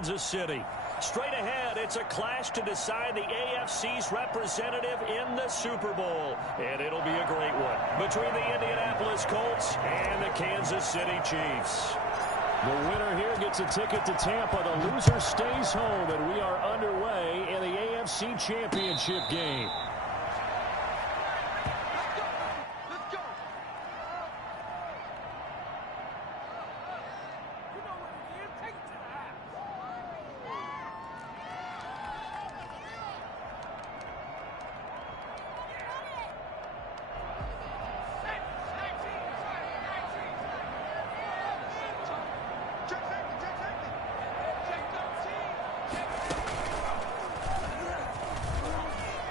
Kansas City. Straight ahead, it's a clash to decide the AFC's representative in the Super Bowl. And it'll be a great one between the Indianapolis Colts and the Kansas City Chiefs. The winner here gets a ticket to Tampa. The loser stays home, and we are underway in the AFC Championship game.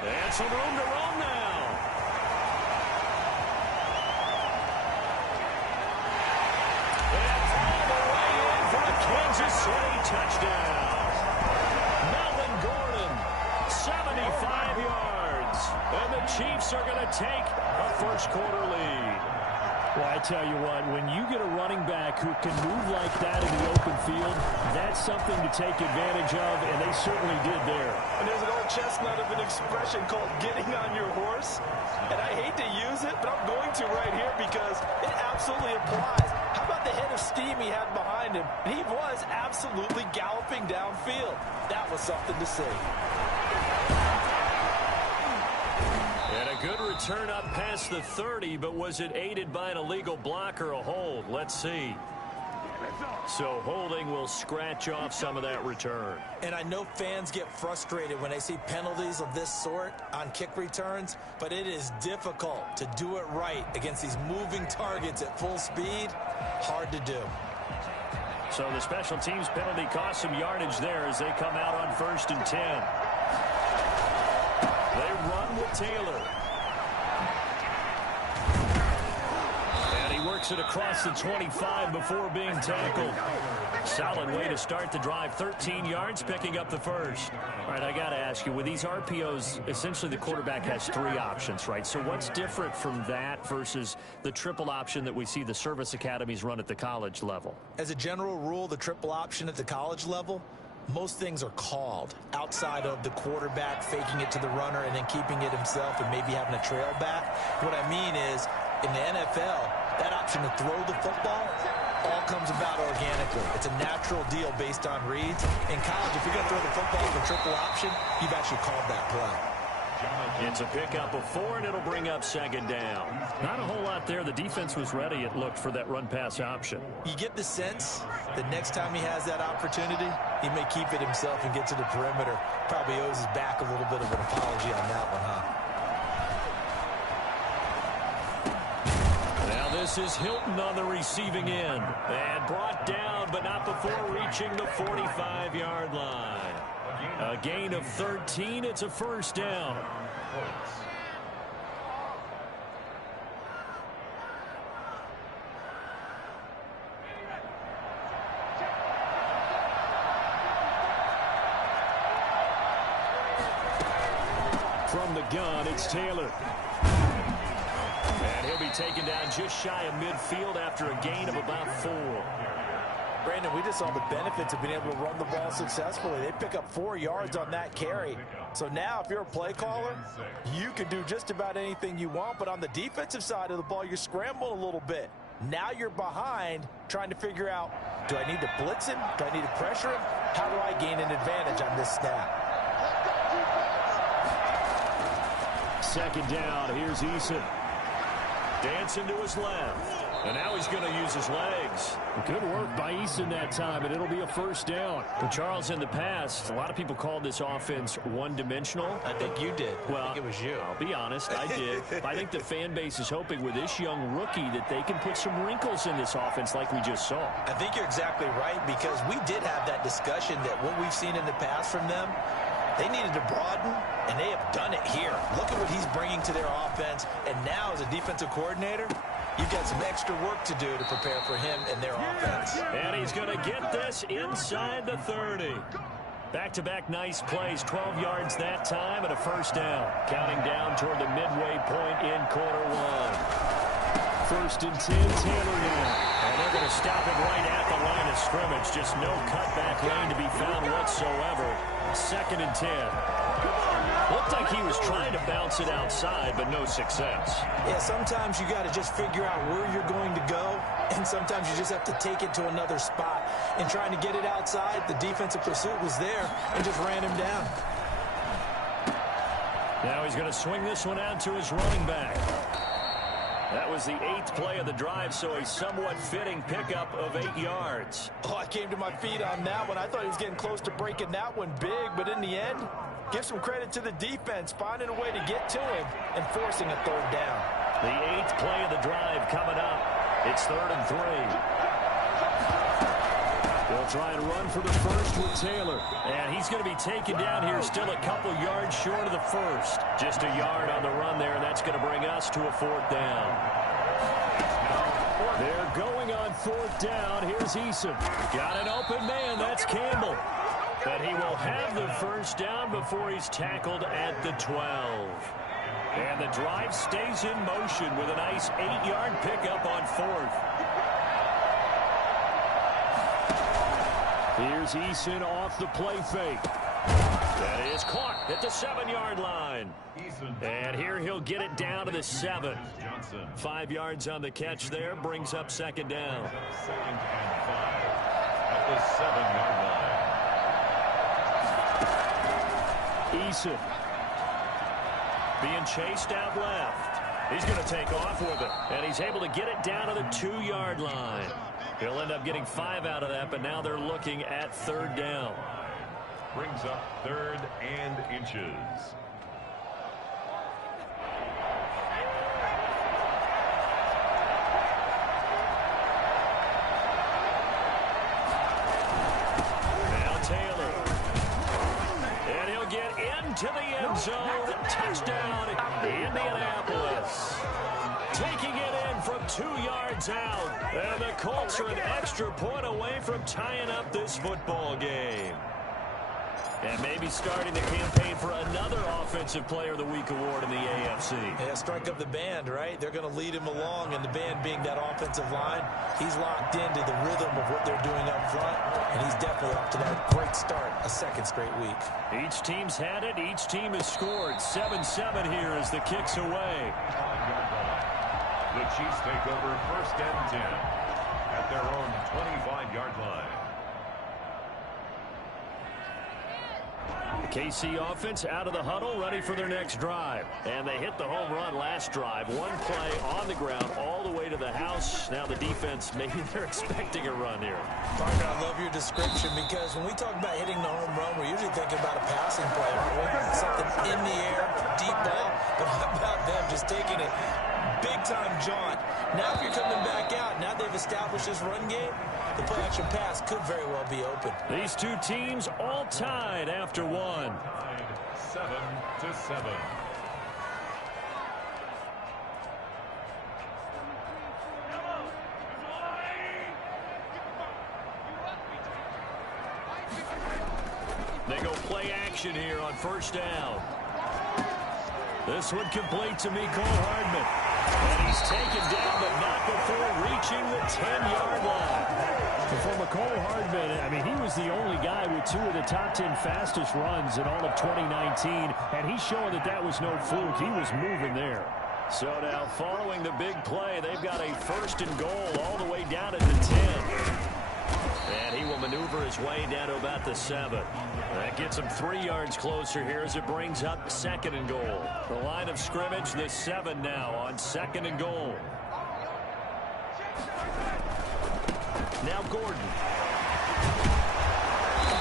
And some room to roam now. And all the way in for a Kansas City touchdown. Melvin Gordon, 75 yards. And the Chiefs are going to take a first-quarter lead. Well, I tell you what, when you get a running back who can move like that in the open field, that's something to take advantage of, and they certainly did there. And there's an old chestnut of an expression called getting on your horse. And I hate to use it, but I'm going to right here because it absolutely applies. How about the head of steam he had behind him? He was absolutely galloping downfield. That was something to see. And a good return up past the 30, but was it aided by an illegal block or a hold? Let's see. So holding will scratch off some of that return. And I know fans get frustrated when they see penalties of this sort on kick returns, but it is difficult to do it right against these moving targets at full speed. Hard to do. So the special teams penalty cost some yardage there as they come out on 1st and 10. They run with Taylor. And he works it across the 25 before being tackled. Solid way to start the drive. 13 yards, picking up the first. All right, I got to ask you, with these RPOs, essentially the quarterback has 3 options, right? So what's different from that versus the triple option that we see the service academies run at the college level? As a general rule, the triple option at the college level, most things are called outside of the quarterback faking it to the runner and then keeping it himself and maybe having a trail back. What I mean is, in the NFL, that option to throw the football all comes about organically. It's a natural deal based on reads. In college, if you're going to throw the football with a triple option, you've actually called that play. It's a pickup of 4, and it'll bring up 2nd down. Not a whole lot there. The defense was ready, it looked, for that run-pass option. You get the sense that next time he has that opportunity, he may keep it himself and get to the perimeter. Probably owes his back a little bit of an apology on that one, huh? Now this is Hilton on the receiving end. And brought down, but not before reaching the 45-yard line. A gain of 13. It's a 1st down. From the gun, it's Taylor. And he'll be taken down just shy of midfield after a gain of about 4. Brandon, we just saw the benefits of being able to run the ball successfully. They pick up 4 yards on that carry. So now if you're a play caller, you can do just about anything you want. But on the defensive side of the ball, you're scrambling a little bit. Now you're behind trying to figure out, do I need to blitz him? Do I need to pressure him? How do I gain an advantage on this snap? 2nd down, here's Eason. Dancing to his left. And now he's going to use his legs. Good work by Eason that time, and it'll be a 1st down. Well, Charles, in the past, a lot of people called this offense one-dimensional. I think you did. Well, I think it was you. I'll be honest, I did. I think the fan base is hoping with this young rookie that they can put some wrinkles in this offense like we just saw. I think you're exactly right, because we did have that discussion that what we've seen in the past from them, they needed to broaden, and they have done it here. Look at what he's bringing to their offense, and now as a defensive coordinator, you've got some extra work to do to prepare for him and their offense. And he's going to get this inside the 30. Back-to-back nice plays, 12 yards that time and a 1st down. Counting down toward the midway point in quarter 1. 1st and 10, Taylor now. And they're going to stop it right at the line of scrimmage. Just no cutback lane to be found whatsoever. 2nd and 10. Looked like he was trying to bounce it outside, but no success. Yeah, sometimes you got to just figure out where you're going to go, and sometimes you just have to take it to another spot. And trying to get it outside, the defensive pursuit was there and just ran him down. Now he's going to swing this one out to his running back. That was the 8th play of the drive, so a somewhat fitting pickup of 8 yards. Oh, I came to my feet on that one. I thought he was getting close to breaking that one big, but in the end, give some credit to the defense, finding a way to get to him and forcing a 3rd down. The 8th play of the drive coming up. It's 3rd and 3. They'll try and run for the first with Taylor. And he's going to be taken down here, still a couple yards short of the first. Just a yard on the run there, and that's going to bring us to a 4th down. They're going on 4th down. Here's Eason. Got an open man. That's Campbell. But he will have the 1st down before he's tackled at the 12. And the drive stays in motion with a nice 8-yard pickup on 4th. Here's Eason off the play fake. That is caught at the 7-yard line. And here he'll get it down to the 7. 5 yards on the catch there, brings up 2nd down. 2nd and 5 at the 7-yard line. Eason. Being chased out left. He's going to take off with it. And he's able to get it down to the 2-yard line. He'll end up getting 5 out of that, but now they're looking at 3rd down. Brings up 3rd and inches. Now Taylor. And he'll get into the end zone. Touchdown, Indianapolis. Taking it in from 2 yards out. And the Colts are an extra point away from tying up this football game. And maybe starting the campaign for another Offensive Player of the Week award in the AFC. Yeah, strike up the band, right? They're going to lead him along, and the band being that offensive line, he's locked into the rhythm of what they're doing up front, and he's definitely off to that great start, a 2nd straight week. Each team's had it. Each team has scored. 7-7 here as the kick's away. The Chiefs take over 1st and 10 at their own 25-yard line. The KC offense out of the huddle, ready for their next drive. And they hit the home run last drive. 1 play on the ground all the way to the house. Now the defense, maybe they're expecting a run here. Parker, I love your description because when we talk about hitting the home run, we're usually thinking about a passing play, aren't we? Something in the air, deep ball. But how about them just taking it big-time jaunt? Now if you're coming back out, now they've established this run game, the play-action pass could very well be open. These two teams all tied after 1. 7-7. They go play action here on 1st down. This one complete to Mecole Hardman. And he's taken down, but not before reaching the 10-yard line. And for Mecole Hardman, I mean, he was the only guy with 2 of the top 10 fastest runs in all of 2019, and he's showing that that was no fluke. He was moving there. So now, following the big play, they've got a 1st and goal all the way down at the 10. And he will maneuver his way down to about the 7. That gets him 3 yards closer here as it brings up 2nd and goal. The line of scrimmage, the 7 now on 2nd and goal. Now Gordon.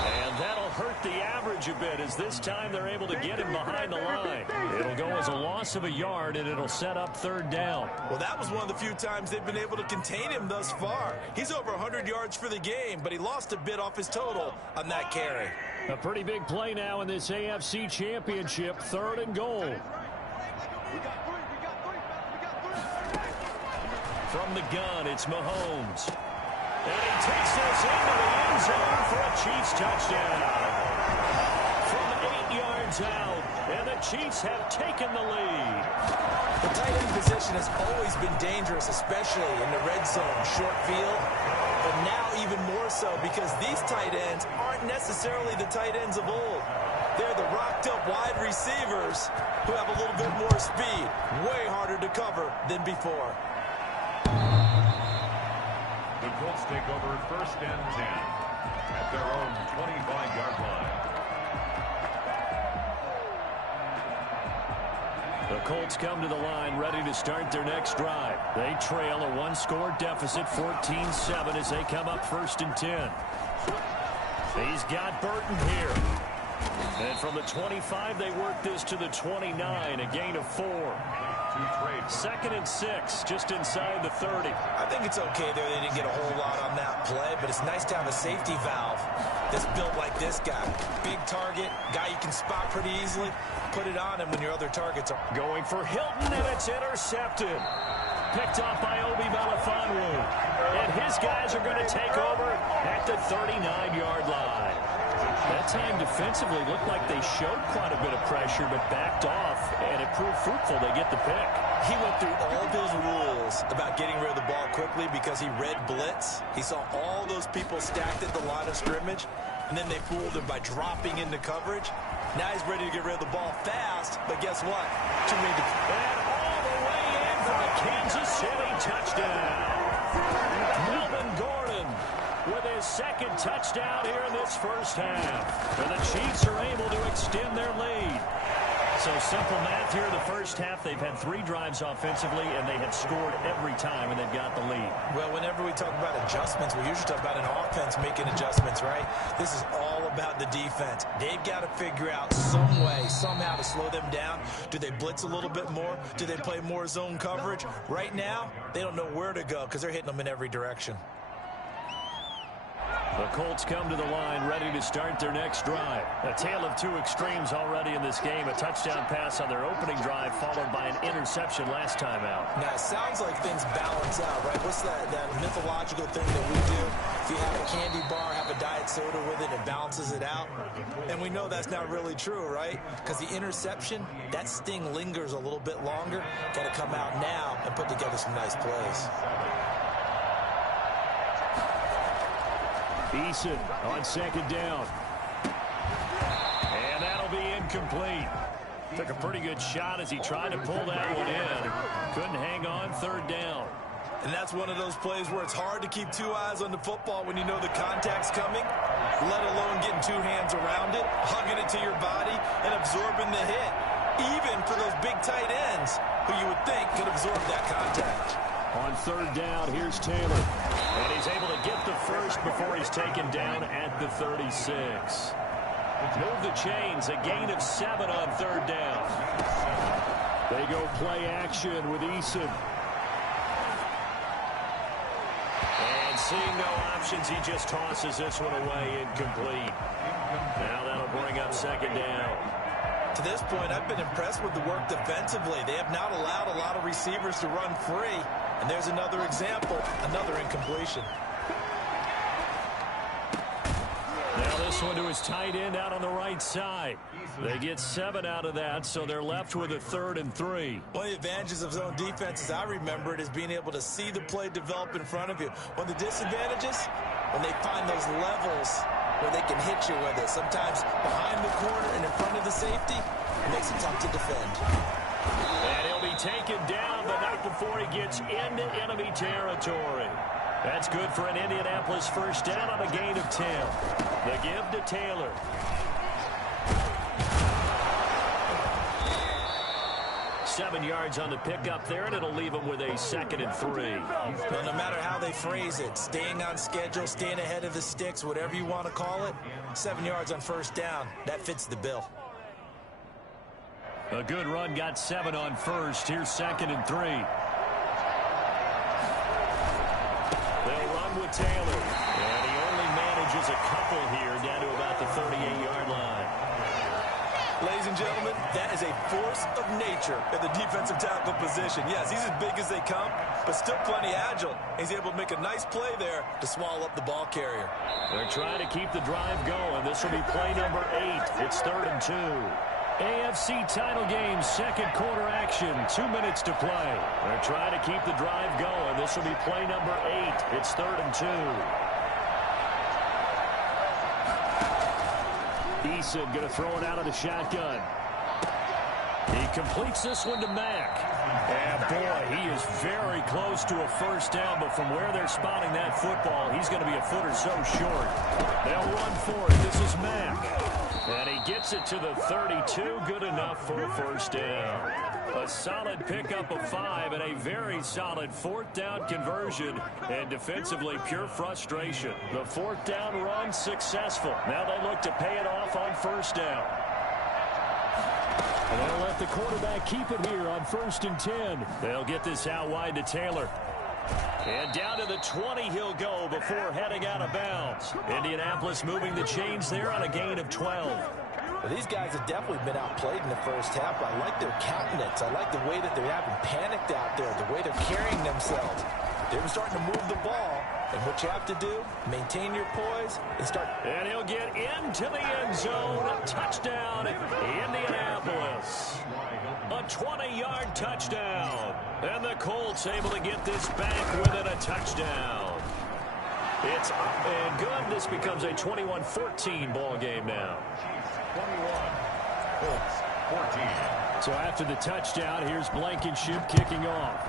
And that'll hurt the average a bit as this time they're able to get him behind the line. It'll go as a loss of a yard, and it'll set up 3rd down. Well, that was one of the few times they've been able to contain him thus far. He's over 100 yards for the game, but he lost a bit off his total on that carry. A pretty big play now in this AFC Championship, 3rd and goal. From the gun, it's Mahomes. And he takes this into the end zone for a Chiefs touchdown. From 8 yards yards out, and the Chiefs have taken the lead. The tight end position has always been dangerous, especially in the red zone, short field. But now even more so because these tight ends aren't necessarily the tight ends of old. They're the rocked-up wide receivers who have a little bit more speed. Way harder to cover than before. The Colts take over 1st and 10 at their own 25-yard line. The Colts come to the line ready to start their next drive. They trail a one-score deficit, 14-7, as they come up 1st and 10. He's got Burton here. And from the 25, they work this to the 29, a gain of 4. 2nd and 6, just inside the 30. I think it's okay there. They didn't get a whole lot on that play, but it's nice to have a safety valve that's built like this guy. Big target, guy you can spot pretty easily. Put it on him when your other targets are. Going for Hilton, and it's intercepted. Picked up by Obi Melifonwu. And his guys are going to take over at the 39-yard line. That time defensively looked like they showed quite a bit of pressure but backed off, and it proved fruitful. They get the pick. He went through all of his rules about getting rid of the ball quickly because he read blitz. He saw all those people stacked at the line of scrimmage, and then they fooled him by dropping into coverage. Now he's ready to get rid of the ball fast, but guess what? Too many and all the way in for the Kansas City touchdown. Melvin Gordon with his 2nd touchdown here in this first half. And the Chiefs are able to extend their lead. So simple math here in the first half. They've had 3 drives offensively, and they have scored every time, and they've got the lead. Well, whenever we talk about adjustments, we usually talk about an offense making adjustments, right? This is all about the defense. They've got to figure out some way, somehow to slow them down. Do they blitz a little bit more? Do they play more zone coverage? Right now, they don't know where to go because they're hitting them in every direction. The Colts come to the line ready to start their next drive. A tale of 2 extremes already in this game. A touchdown pass on their opening drive followed by an interception last time out. Now, it sounds like things balance out, right? What's that mythological thing that we do? If you have a candy bar, have a diet soda with it, it balances it out. And we know that's not really true, right? Because the interception, that sting lingers a little bit longer. Got to come out now and put together some nice plays. Eason on 2nd down. And that'll be incomplete. Took a pretty good shot as he tried to pull that one in. Couldn't hang on 3rd down. And that's one of those plays where it's hard to keep 2 eyes on the football when you know the contact's coming, let alone getting 2 hands around it, hugging it to your body, and absorbing the hit. Even for those big tight ends who you would think could absorb that contact. On 3rd down, here's Taylor. And he's able to get the first before he's taken down at the 36. Move the chains, a gain of 7 on 3rd down. They go play action with Eason. And seeing no options, he just tosses this one away, incomplete. Now that'll bring up 2nd down. To this point, I've been impressed with the work defensively. They have not allowed a lot of receivers to run free. And there's another example, another incompletion. Now this one to his tight end out on the right side. They get 7 out of that, so they're left with a 3rd and 3. One of the advantages of zone defense, as I remember it, is being able to see the play develop in front of you. One of the disadvantages, when they find those levels where they can hit you with it. Sometimes behind the corner and in front of the safety, it makes it tough to defend. And he'll be taken down, but not before he gets into enemy territory. That's good for an Indianapolis 1st down on a gain of 10. The give to Taylor. Seven yards on the pickup there, and it'll leave him with a 2nd and 3. Well, no matter how they phrase it, staying on schedule, staying ahead of the sticks, whatever you want to call it, 7 yards on 1st down, that fits the bill. A good run, got 7 on 1st. Here's 2nd and 3. They'll run with Taylor, and he only manages a couple here down to about the 38-yard line. Ladies and gentlemen, that is a force of nature at the defensive tackle position. Yes, he's as big as they come, but still plenty agile. He's able to make a nice play there to swallow up the ball carrier. They're trying to keep the drive going. This will be play number 8. It's 3rd and 2. AFC title game, second quarter action, 2 minutes to play. They're trying to keep the drive going. This will be play number 8. It's 3rd and 2. Eason going to throw it out of the shotgun. He completes this one to Mack. And boy, he is very close to a first down, but from where they're spotting that football, he's going to be a foot or so short. They'll run for it. This is Mack. And he gets it to the 32. Good enough for a first down. A solid pickup of 5 and a very solid 4th down conversion. And defensively, pure frustration. The 4th down run successful. Now they look to pay it off on first down. And they'll let the quarterback keep it here on 1st and 10. They'll get this out wide to Taylor. And down to the 20 he'll go before heading out of bounds. Indianapolis moving the chains there on a gain of 12. Well, these guys have definitely been outplayed in the first half. I like their countenance. I like the way that they're having panicked out there, the way they're carrying themselves. They're starting to move the ball. And what you have to do, maintain your poise and start. And he'll get into the end zone. Touchdown, Indianapolis. A 20-yard touchdown. And the Colts able to get this back within a touchdown. It's up and good. This becomes a 21-14 ball game now. 21, Colts 14. So after the touchdown, here's Blankenship kicking off.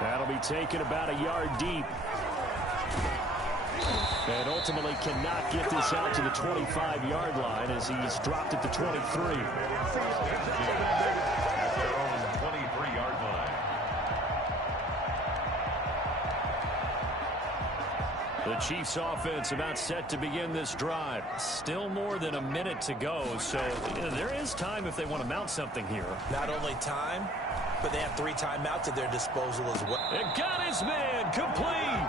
That'll be taken about a yard deep. And ultimately cannot get this out to the 25-yard line as he's dropped at the 23. At their own 23-yard line. The Chiefs offense about set to begin this drive. Still more than a minute to go, so there is time if they want to mount something here. Not only time, but they have 3 timeouts at their disposal as well. It got his man complete.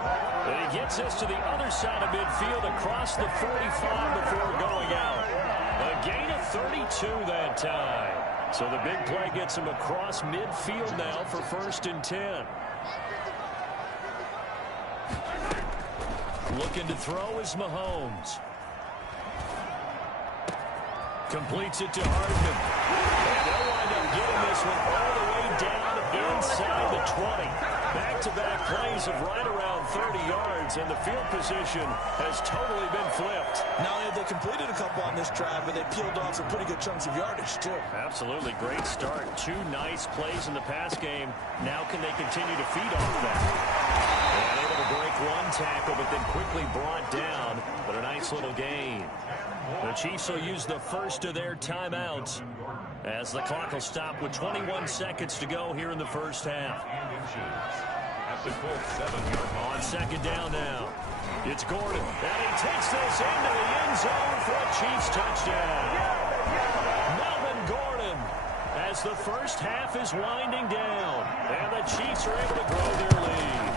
And he gets us to the other side of midfield across the 45 before going out. A gain of 32 that time. So the big play gets him across midfield now for 1st and 10. Looking to throw is Mahomes. Completes it to Hardman. And they'll wind up getting this one all the way down inside the 20. Back-to-back plays of right around 30 yards, and the field position has totally been flipped. Not only have they completed a couple on this drive, but they peeled off some pretty good chunks of yardage, too. Absolutely. Great start. 2 nice plays in the pass game. Now can they continue to feed off that? And able to break 1 tackle, but then quickly brought down. But a nice little gain. The Chiefs will use the first of their timeouts as the clock will stop with 21 seconds to go here in the first half. At the Colts 7-yard line. On 2nd down now. It's Gordon. And he takes this into the end zone for a Chiefs touchdown. Melvin Gordon as the first half is winding down. And the Chiefs are able to grow their lead.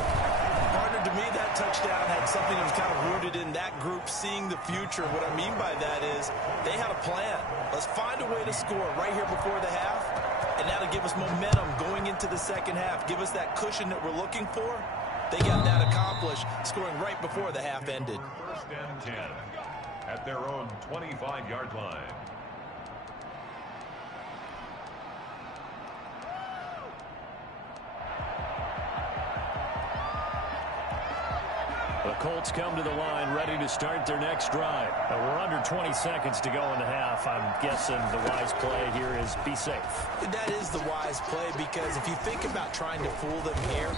Partner, to me, that touchdown had something that was kind of rooted in that group seeing the future. What I mean by that is they had a plan. Let's find a way to score right here before the half, and that'll give us momentum going into the second half, give us that cushion that we're looking for. They got that accomplished, scoring right before the half ended. 1st and 10 at their own 25-yard line. The Colts come to the line ready to start their next drive. And we're under 20 seconds to go in the half. I'm guessing the wise play here is be safe. That is the wise play, because if you think about trying to fool them here,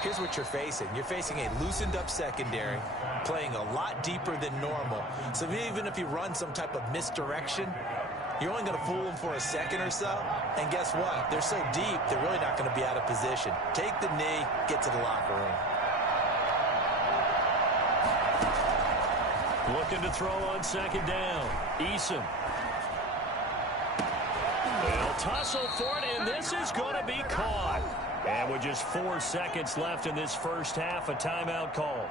here's what you're facing. You're facing a loosened up secondary, playing a lot deeper than normal. So even if you run some type of misdirection, you're only going to fool them for a second or so. And guess what? They're so deep, they're really not going to be out of position. Take the knee, get to the locker room. Looking to throw on 2nd down. Eason. They'll tussle for it, and this is going to be caught. And with just 4 seconds left in this first half, a timeout call.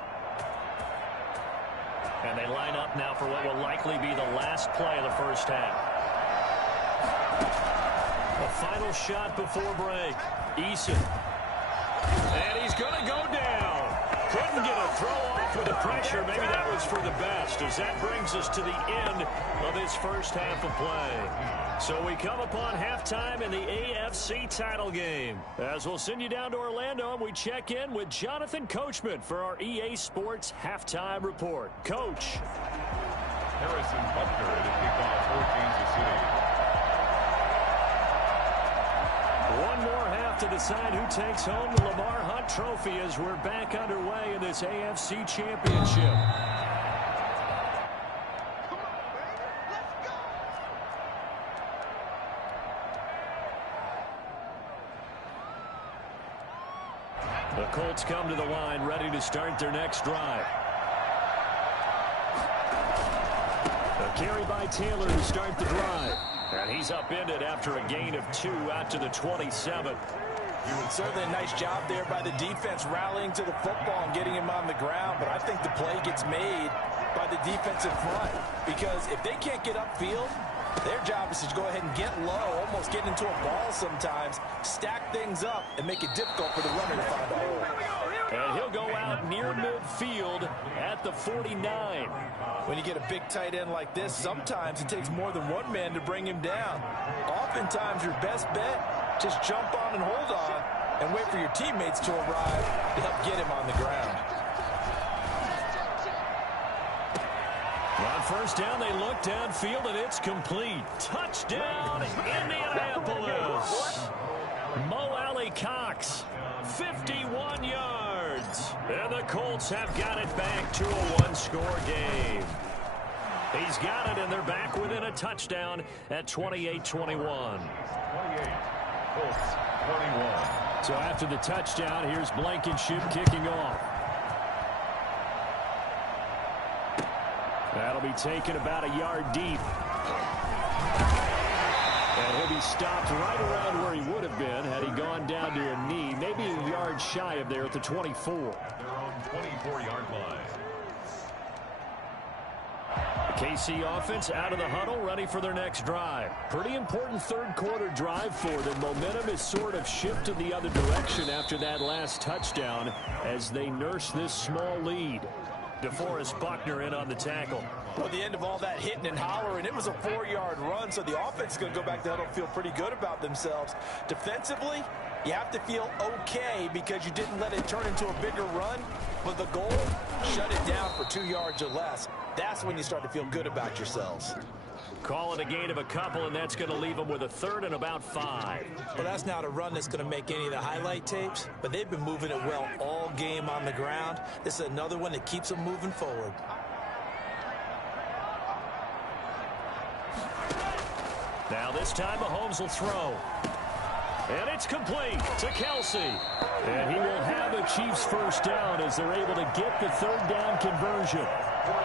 And they line up now for what will likely be the last play of the first half. A final shot before break. Eason. And he's going to go down. Couldn't get a throw off with the pressure. Maybe that was for the best, as that brings us to the end of this first half of play. So we come upon halftime in the AFC title game. As we'll send you down to Orlando, and we check in with Jonathan Coachman for our EA Sports halftime report. Coach. Harrison Butker to kick off for Kansas City. One more half to decide who takes home the Lamar Hunt Trophy as we're back underway in this AFC Championship. The Colts come to the line, ready to start their next drive. A carry by Taylor to start the drive. And he's upended after a gain of 2 out to the 27. Certainly a nice job there by the defense rallying to the football and getting him on the ground. But I think the play gets made by the defensive front, because if they can't get upfield, their job is to go ahead and get low, almost get into a ball sometimes, stack things up, and make it difficult for the runner to find a hole. And he'll go out near midfield at the 49. When you get a big tight end like this, sometimes it takes more than one man to bring him down. Oftentimes, your best bet, just jump on and hold on and wait for your teammates to arrive to help get him on the ground. On first down, they look downfield, and it's complete. Touchdown, Indianapolis. Mo Alley Cox, 51 yards. And the Colts have got it back to a one-score game. He's got it, and they're back within a touchdown at 28-21. 28, Colts 21. So after the touchdown, here's Blankenship kicking off. That'll be taken about a yard deep. And he'll be stopped right around where he would have been had he gone down to a knee, maybe a yard shy of there at the 24. Their own 24-yard line. The KC offense out of the huddle, ready for their next drive. Pretty important third-quarter drive for them. Momentum has sort of shifted the other direction after that last touchdown as they nurse this small lead. DeForest Buckner in on the tackle. Well, the end of all that hitting and hollering, it was a 4-yard run, so the offense is going to go back to huddle and feel pretty good about themselves. Defensively, you have to feel okay because you didn't let it turn into a bigger run, but the goal, shut it down for 2 yards or less. That's when you start to feel good about yourselves. Call it a gain of a couple, and that's going to leave them with a third and about 5. Well, that's not a run that's going to make any of the highlight tapes, but they've been moving it well all game on the ground. This is another one that keeps them moving forward. Now this time Mahomes will throw. And it's complete to Kelsey. And he will have a Chiefs first down as they're able to get the third down conversion.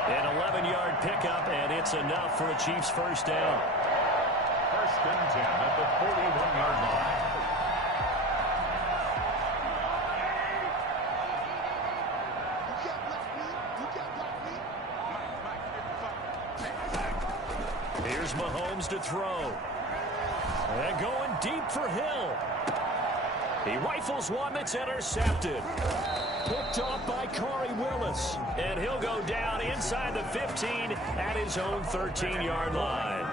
An 11-yard pickup, and it's enough for a Chiefs first down. First and 10 at the 41-yard line. Here's Mahomes to throw. And going deep for Hill. He rifles one that's intercepted. Picked off by Corey Willis. And he'll go down inside the 15 at his own 13-yard line.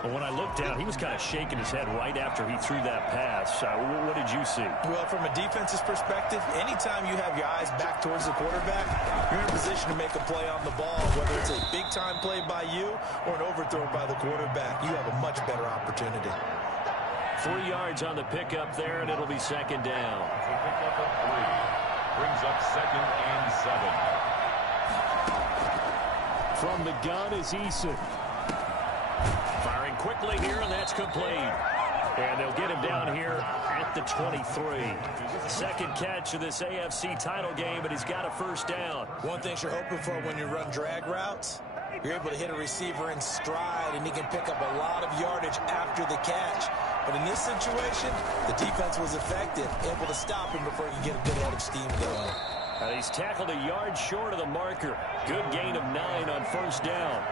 But when I looked down, he was kind of shaking his head right after he threw that pass. What did you see? Well, from a defense's perspective, anytime you have your eyes back towards the quarterback, you're in a position to make a play on the ball, whether it's a big-time play by you or an overthrow by the quarterback. You have a much better opportunity. 3 yards on the pickup there, and it'll be second down. Pickup of 3. Brings up second and 7. From the gun is Eason. Firing quickly here, and that's complete. And they'll get him down here at the 23. Second catch of this AFC title game, but he's got a first down. One thing you're hoping for when you run drag routes, you're able to hit a receiver in stride, and he can pick up a lot of yardage after the catch. But in this situation, the defense was effective, able to stop him before he could get a good head of steam going. And he's tackled a yard short of the marker. Good gain of 9 on first down.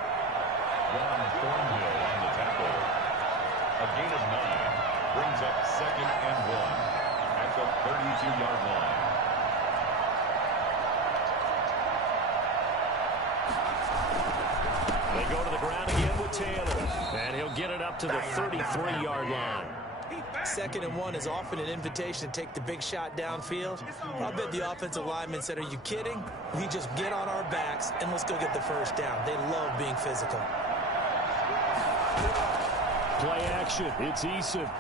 Ron Thornhill on the tackle. A gain of 9 brings up second and 1 at the 32-yard line. They go to the ground again with Taylor. And he'll get it up to the 33-yard line. 2nd and 1 is often an invitation to take the big shot downfield. I bet the offensive lineman said, are you kidding? We just get on our backs and let's go get the first down. They love being physical. Play action. It's Eason.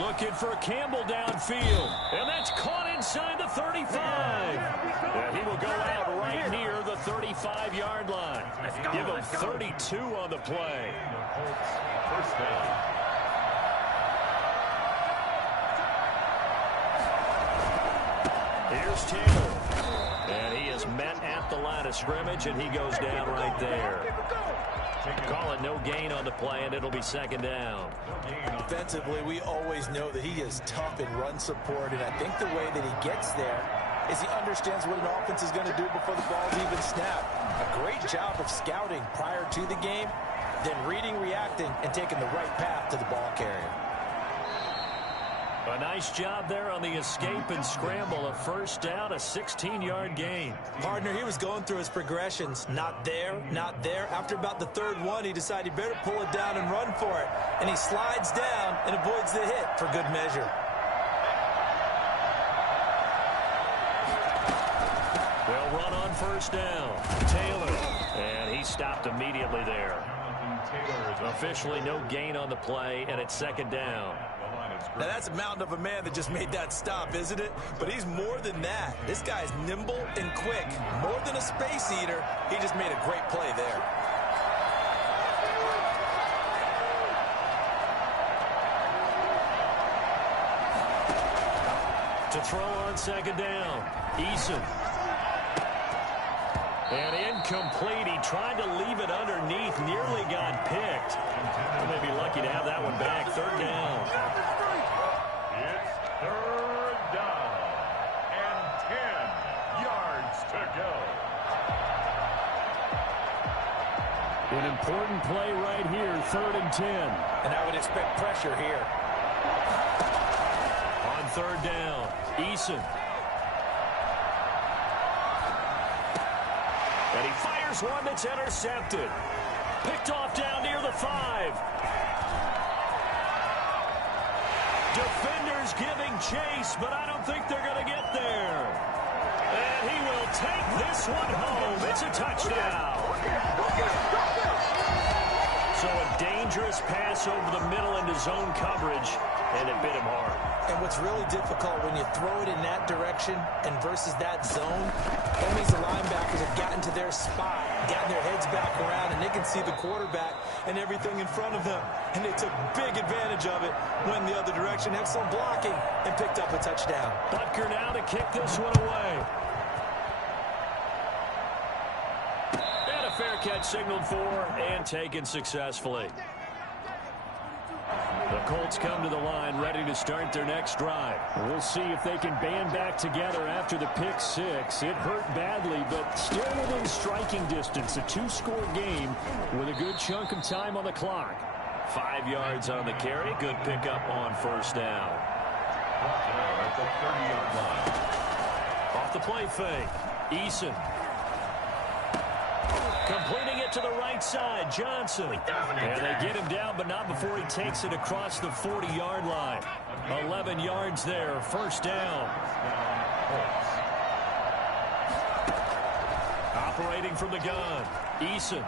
Looking for Campbell downfield. And that's caught inside the 35. And he will go out right near the 35-yard line. Give him 32 on the play. First down. Here's Taylor. And he is met at the line of scrimmage, and he goes down right there. Call it no gain on the play, and it'll be 2nd down. Defensively, we always know that he is tough in run support, and I think the way that he gets there is he understands what an offense is going to do before the ball's even snapped. A great job of scouting prior to the game, then reading, reacting, and taking the right path to the ball carrier. A nice job there on the escape and scramble. A first down, a 16-yard gain. Partner, he was going through his progressions. Not there, not there. After about the 3rd one, he decided he better pull it down and run for it. And he slides down and avoids the hit for good measure. They'll run on first down. Taylor. And he stopped immediately there. Officially no gain on the play, and it's 2nd down. Now, that's a mountain of a man that just made that stop, isn't it? But he's more than that. This guy's nimble and quick. More than a space eater, he just made a great play there. To throw on 2nd down. Eason. And incomplete. He tried to leave it underneath. Nearly got picked. He may be lucky to have that one back. 3rd down. It's 3rd down and 10 yards to go. An important play right here, 3rd and 10. And I would expect pressure here. On 3rd down, Eason. And he fires one that's intercepted. Picked off down near the 5. Defenders giving chase, but I don't think they're going to get there. And he will take this one home. It's a touchdown. So a dangerous pass over the middle into zone coverage, and it bit him hard. And what's really difficult when you throw it in that direction and versus that zone, that means the linebackers have gotten to their spot, gotten their heads back around, and they can see the quarterback and everything in front of them. And they took big advantage of it, went the other direction, excellent blocking, and picked up a touchdown. Butker now to kick this one away. And a fair catch signaled for and taken successfully. The Colts come to the line ready to start their next drive. We'll see if they can band back together after the pick 6. It hurt badly, but still within striking distance. A 2-score game with a good chunk of time on the clock. 5 yards on the carry. Good pickup on first down. At the 30-yard line. Off the play fake. Eason. Completing it to the right side, Johnson. And they get him down, but not before he takes it across the 40-yard line. 11 yards there, first down. Operating from the gun, Eason.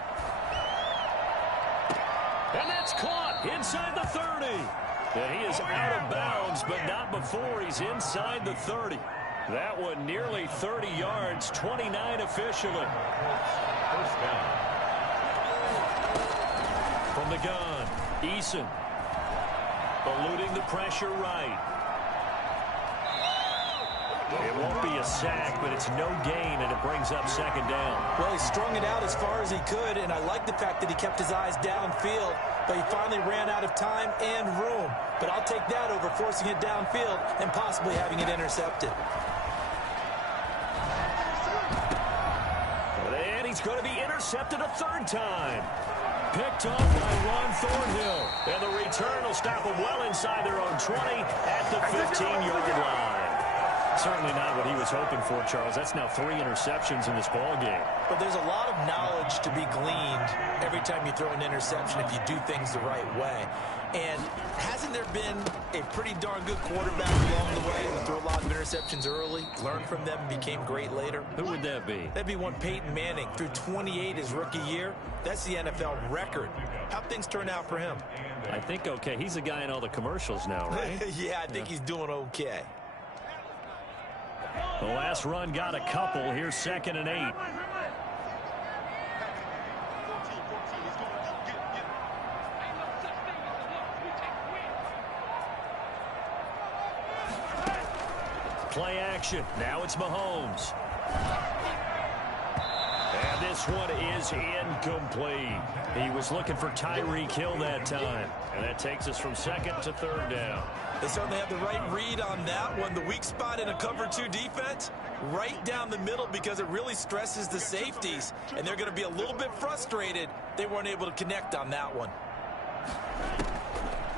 And that's caught inside the 30. And he is out of bounds, but not before he's inside the 30. That one nearly 30 yards, 29 officially. First down. From the gun, Eason. Eluding the pressure right. It won't be a sack, but it's no gain, and it brings up second down. Well, he strung it out as far as he could, and I like the fact that he kept his eyes downfield, but he finally ran out of time and room. But I'll take that over forcing it downfield and possibly having it intercepted. And he's going to be intercepted a third time. Picked off by Ron Thornhill. And the return will stop him well inside their own 20 at the 15-yard line. Certainly not what he was hoping for, Charles. That's now 3 interceptions in this ball game. But there's a lot of knowledge to be gleaned every time you throw an interception if you do things the right way. And hasn't there been a pretty darn good quarterback along the way who threw a lot of interceptions early, learned from them, and became great later? Who would that be? That'd be one Peyton Manning. Threw 28 his rookie year. That's the NFL record. How'd things turn out for him? I think okay. He's the guy in all the commercials now, right? Yeah, I think he's doing okay. The last run got a couple. Here's 2nd and 8. Play action. Now it's Mahomes. And this one is incomplete. He was looking for Tyreek Hill that time. And that takes us from 2nd to 3rd down. They certainly have the right read on that one. The weak spot in a cover 2 defense, right down the middle, because it really stresses the safeties. And they're going to be a little bit frustrated they weren't able to connect on that one.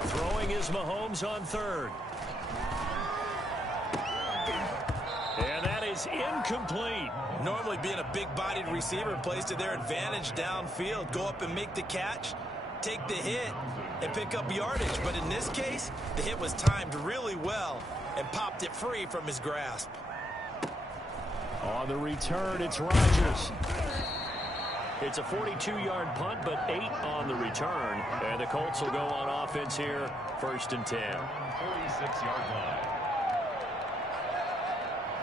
Throwing is Mahomes on 3rd. And that is incomplete. Normally being a big-bodied receiver plays to their advantage downfield. Go up and make the catch, take the hit, and pick up yardage. But in this case, the hit was timed really well and popped it free from his grasp. On the return, it's Rodgers. It's a 42-yard punt, but 8 on the return. And the Colts will go on offense here, 1st and 10. 46-yard line.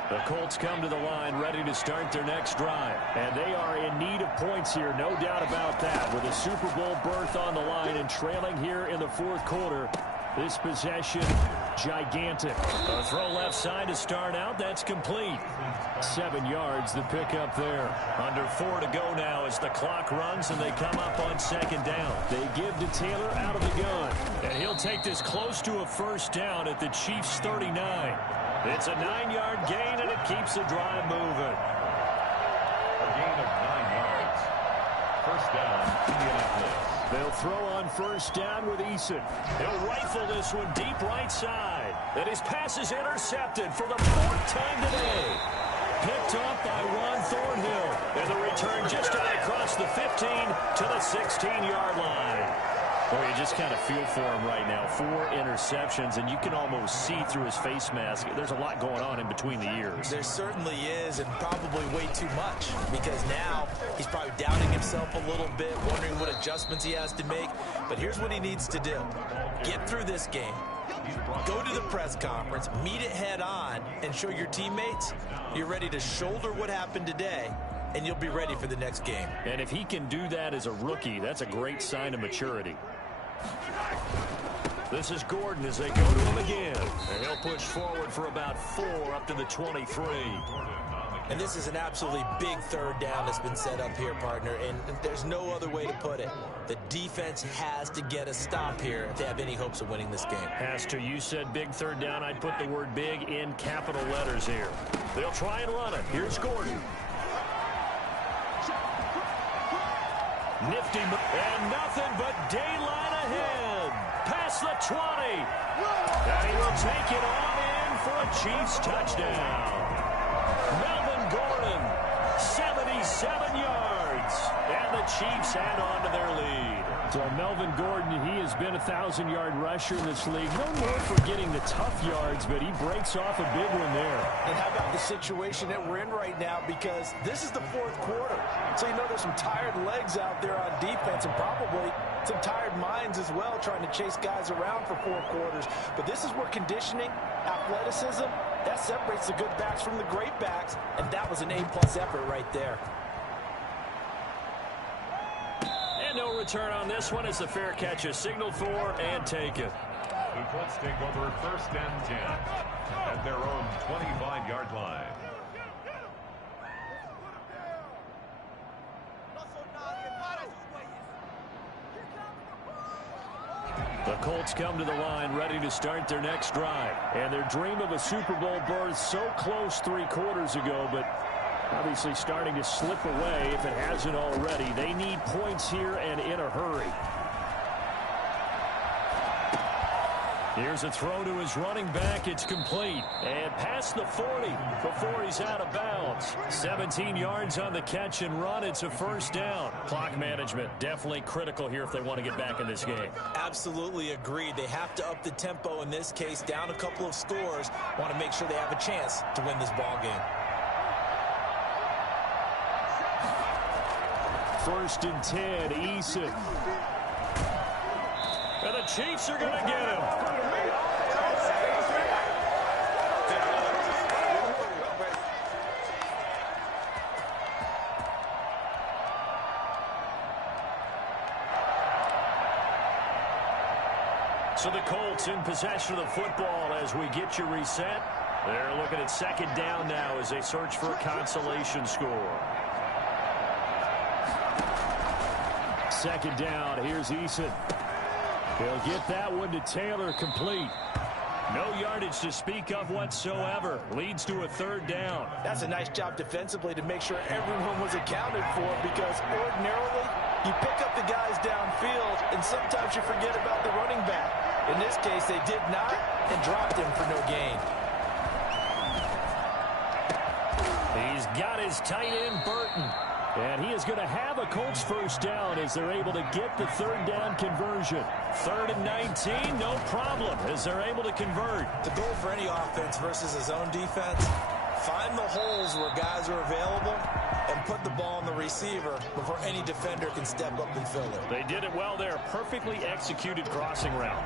The Colts come to the line ready to start their next drive. And they are in need of points here, no doubt about that. With a Super Bowl berth on the line and trailing here in the 4th quarter, this possession, gigantic. A throw left side to start out. That's complete. 7 yards, the pickup there. Under 4 to go now as the clock runs and they come up on 2nd down. They give to Taylor out of the gun. And he'll take this close to a 1st down at the Chiefs' 39. It's a 9-yard gain, and it keeps the drive moving. A gain of 9 yards. 1st down, Indianapolis. They'll throw on 1st down with Eason. He'll rifle this one deep right side. And his pass is intercepted for the 4th time today. Picked off by Ron Thornhill. And the return just out across the 15 to the 16-yard line. Boy, you just kind of feel for him right now. 4 interceptions, and you can almost see through his face mask. There's a lot going on in between the ears. There certainly is, and probably way too much, because now he's probably doubting himself a little bit, wondering what adjustments he has to make. But here's what he needs to do. Get through this game. Go to the press conference, meet it head on, and show your teammates you're ready to shoulder what happened today, and you'll be ready for the next game. And if he can do that as a rookie, that's a great sign of maturity. This is Gordon as they go to him again. And he'll push forward for about 4 up to the 23. And this is an absolutely big 3rd down that's been set up here, partner, and there's no other way to put it. The defense has to get a stop here if they have any hopes of winning this game. Has to. You said big 3rd down. I'd put the word big in capital letters here. They'll try and run it. Here's Gordon. Nifty, and nothing but daylight ahead. Past the 20. And he will take it on in for a Chiefs touchdown. Melvin Gordon, 77 yards. And the Chiefs add on to their lead. So Melvin Gordon, he has been a 1,000-yard rusher in this league. No more for getting the tough yards, but he breaks off a big one there. And how about the situation that we're in right now? Because this is the 4th quarter. So you know there's some tired legs out there on defense and probably some tired minds as well trying to chase guys around for 4 quarters. But this is where conditioning, athleticism, that separates the good backs from the great backs. And that was an A-plus effort right there. And no return on this one as the fair catch is signaled for and taken. The Colts take over 1st and 10 at their own 25-yard line. The Colts come to the line ready to start their next drive. And their dream of a Super Bowl berth so close 3 quarters ago, but obviously starting to slip away if it hasn't already. They need points here and in a hurry. Here's a throw to his running back. It's complete. And past the 40 before he's out of bounds. 17 yards on the catch and run. It's a first down. Clock management definitely critical here if they want to get back in this game. Absolutely agreed. They have to up the tempo in this case, down a couple of scores. Want to make sure they have a chance to win this ball game. First and 10, Eason. And the Chiefs are going to get him. So the Colts in possession of the football as we get you reset. They're looking at second down now as they search for a consolation score. Second down, here's Eason. He'll get that one to Taylor, complete. No yardage to speak of whatsoever. Leads to a third down. That's a nice job defensively to make sure everyone was accounted for, because ordinarily you pick up the guys downfield and sometimes you forget about the running back. In this case, they did not and dropped him for no gain. He's got his tight end, Burton. And he is going to have a Colts first down as they're able to get the third down conversion. 3rd and 19, no problem as they're able to convert. The goal for any offense versus his own defense, find the holes where guys are available and put the ball on the receiver before any defender can step up and fill it. They did it well there. Perfectly executed crossing route.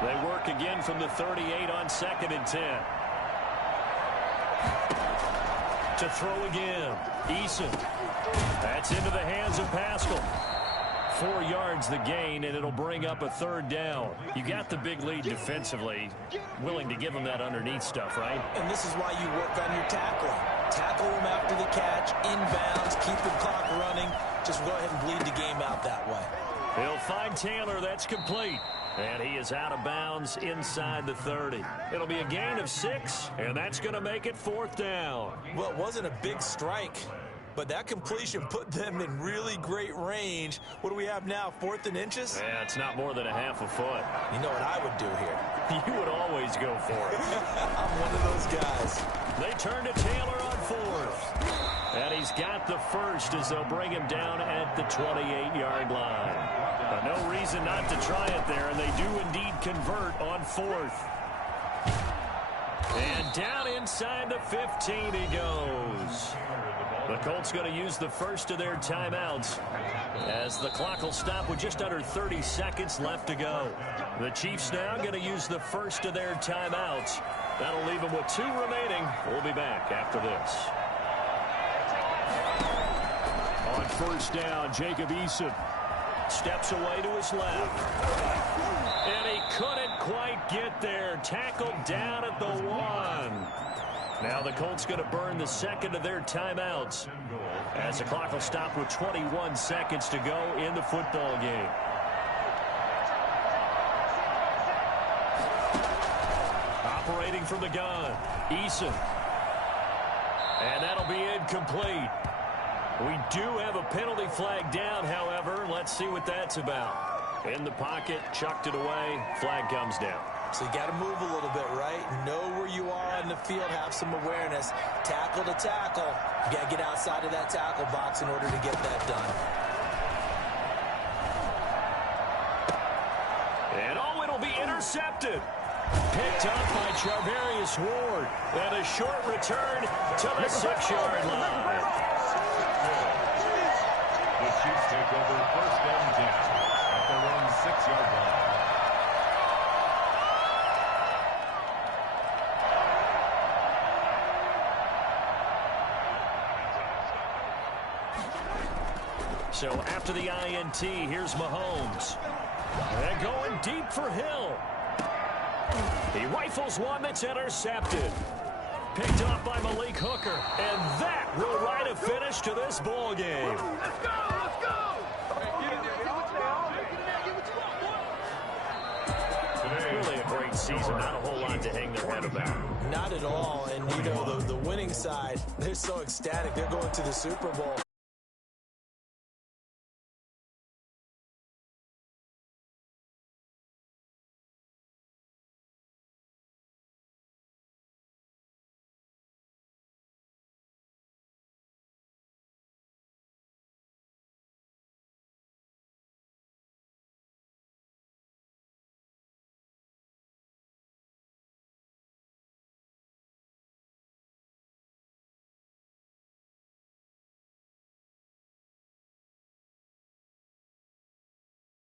They work again from the 38 on 2nd and 10. To throw again. Eason. That's into the hands of Pascal. 4 yards the gain, and it'll bring up a third down. You got the big lead defensively. Willing to give them that underneath stuff, right? And this is why you work on your tackling. Tackle them after the catch, inbounds, keep the clock running. Just go ahead and bleed the game out that way. He'll find Taylor. That's complete. And he is out of bounds inside the 30. It'll be a gain of 6, and that's going to make it 4th down. Well, it wasn't a big strike, but that completion put them in really great range. What do we have now, 4th and inches? Yeah, it's not more than a half a foot. You know what I would do here? You would always go for it. I'm one of those guys. They turn to Taylor on 4th. And he's got the first as they'll bring him down at the 28-yard line. No reason not to try it there, and they do indeed convert on 4th. And down inside the 15 he goes. The Colts going to use the first of their timeouts as the clock will stop with just under 30 seconds left to go. The Chiefs now going to use the first of their timeouts. That'll leave them with 2 remaining. We'll be back after this. On first down, Jacob Eason steps away to his left. And he couldn't quite get there. Tackled down at the 1. Now the Colts going to burn the second of their timeouts as the clock will stop with 21 seconds to go in the football game. Operating from the gun, Eason. And that'll be incomplete. We do have a penalty flag down, however. Let's see what that's about. In the pocket, chucked it away, flag comes down. So you got to move a little bit, right? Know where you are on the field, have some awareness. Tackle to tackle. You got to get outside of that tackle box in order to get that done. And oh, it'll be intercepted. Picked up by Charvarius Ward. And a short return to the 6-yard line. The Chiefs take over 1st and 10 at their own 6-yard line. So after the INT, here's Mahomes. And going deep for Hill. He rifles one that's intercepted. Picked off by Malik Hooker. And that will write a finish to this ball game. Let's go! Let's go! Really a great season. Not a whole lot to hang their head about. Not at all. And, you know, the winning side, they're so ecstatic. They're going to the Super Bowl.